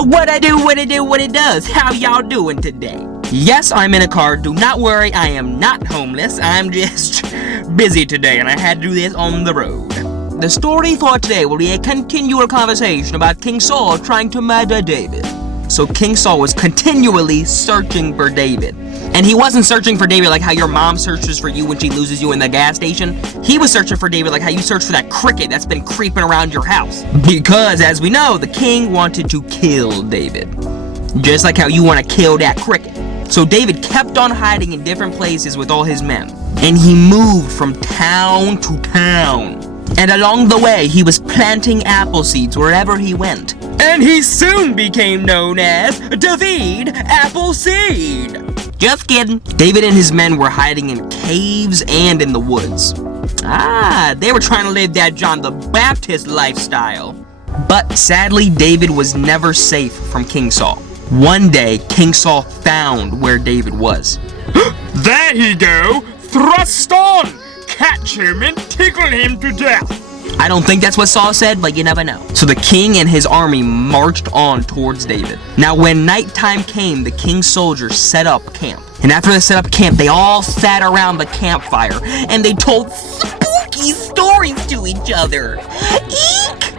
What it does. How y'all doing today? Yes, I'm in a car. Do not worry, I am not homeless. I'm just busy today and I had to do this on the road. The story for today will be a continual conversation about King Saul trying to murder David. So King Saul was continually searching for David. And he wasn't searching for David like how your mom searches for you when she loses you in the gas station. He was searching for David like how you search for that cricket that's been creeping around your house. Because, as we know, the king wanted to kill David. Just like how you want to kill that cricket. So David kept on hiding in different places with all his men. And he moved from town to town. And along the way, he was planting apple seeds wherever he went. And he soon became known as David Appleseed. Just kidding. David and his men were hiding in caves and in the woods. They were trying to live that John the Baptist lifestyle. But sadly, David was never safe from King Saul. One day, King Saul found where David was. There he go! Thrust on! Catch him and tickle him to death! I don't think that's what Saul said, but you never know. So the king and his army marched on towards David. Now when nighttime came, the king's soldiers set up camp. And after they set up camp, they all sat around the campfire and they told spooky stories to each other. Eek!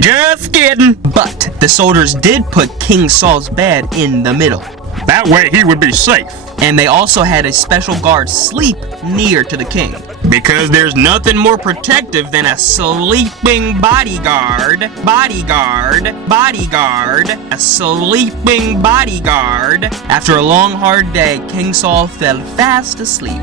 Just kidding! But the soldiers did put King Saul's bed in the middle. That way he would be safe. And they also had a special guard sleep near to the king. Because there's nothing more protective than a sleeping bodyguard. A sleeping bodyguard. After a long, hard day, King Saul fell fast asleep.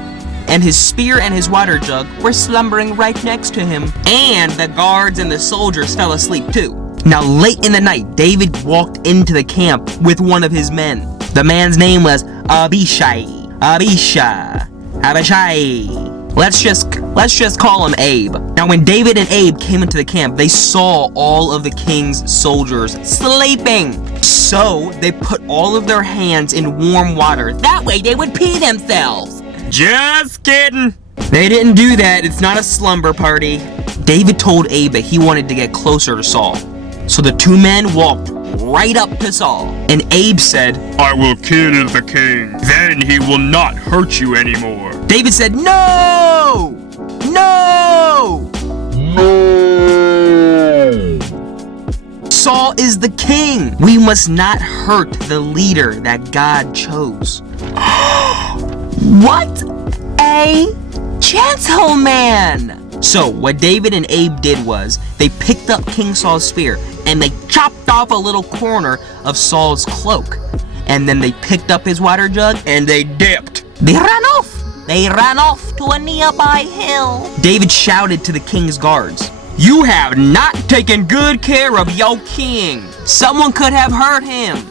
And his spear and his water jug were slumbering right next to him. And the guards and the soldiers fell asleep too. Now late in the night, David walked into the camp with one of his men. The man's name was Abishai. Let's just call him Abe. Now when David and Abe came into the camp, they saw all of the king's soldiers sleeping. So they put all of their hands in warm water. That way they would pee themselves. Just kidding. They didn't do that. It's not a slumber party. David told Abe that he wanted to get closer to Saul. So the two men walked right up to Saul. And Abe said, I will kill the king. Then he will not hurt you anymore. David said, No! No! No! Saul is the king. We must not hurt the leader that God chose. What a gentleman! So what David and Abe did was they picked up King Saul's spear and they chopped off a little corner of Saul's cloak. And then they picked up his water jug and they dipped. They ran off. They ran off to a nearby hill. David shouted to the king's guards, You have not taken good care of your king. Someone could have hurt him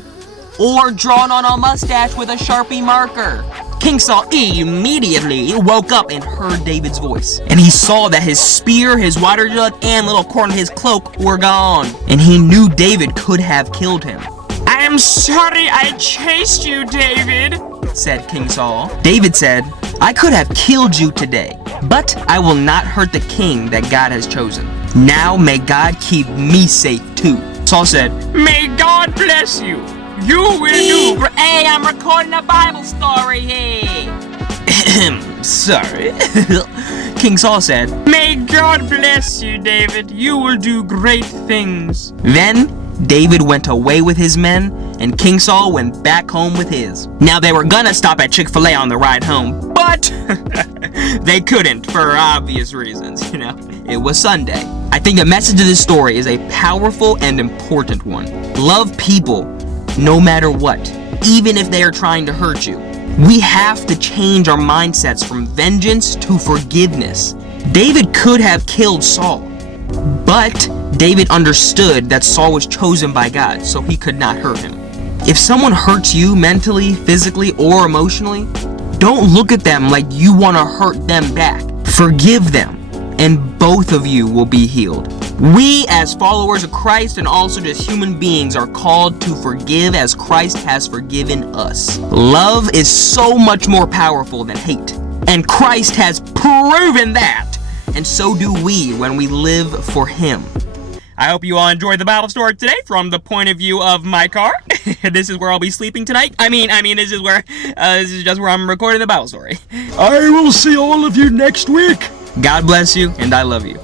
or drawn on a mustache with a Sharpie marker. King Saul immediately woke up and heard David's voice. And he saw that his spear, his water jug, and little corner of his cloak were gone. And he knew David could have killed him. I am sorry I chased you, David, said King Saul. David said, I could have killed you today, but I will not hurt the king that God has chosen. Now may God keep me safe too. Saul said, May God bless you. You will do. Hey, I'm recording a Bible story here. Sorry. King Saul said, May God bless you, David. You will do great things. Then David went away with his men, and King Saul went back home with his. Now they were gonna stop at Chick-fil-A on the ride home, but they couldn't for obvious reasons, It was Sunday. I think the message of this story is a powerful and important one. Love people no matter what, even if they are trying to hurt you. We have to change our mindsets from vengeance to forgiveness. David could have killed Saul, but David understood that Saul was chosen by God, so he could not hurt him. If someone hurts you mentally, physically, or emotionally, don't look at them like you want to hurt them back. Forgive them, and both of you will be healed. We, as followers of Christ and also just human beings, are called to forgive as Christ has forgiven us. Love is so much more powerful than hate, and Christ has proven that, and so do we when we live for Him. I hope you all enjoyed the Bible story today from the point of view of my car. This is where I'll be sleeping tonight. I mean, this is just where I'm recording the Bible story. I will see all of you next week. God bless you, and I love you.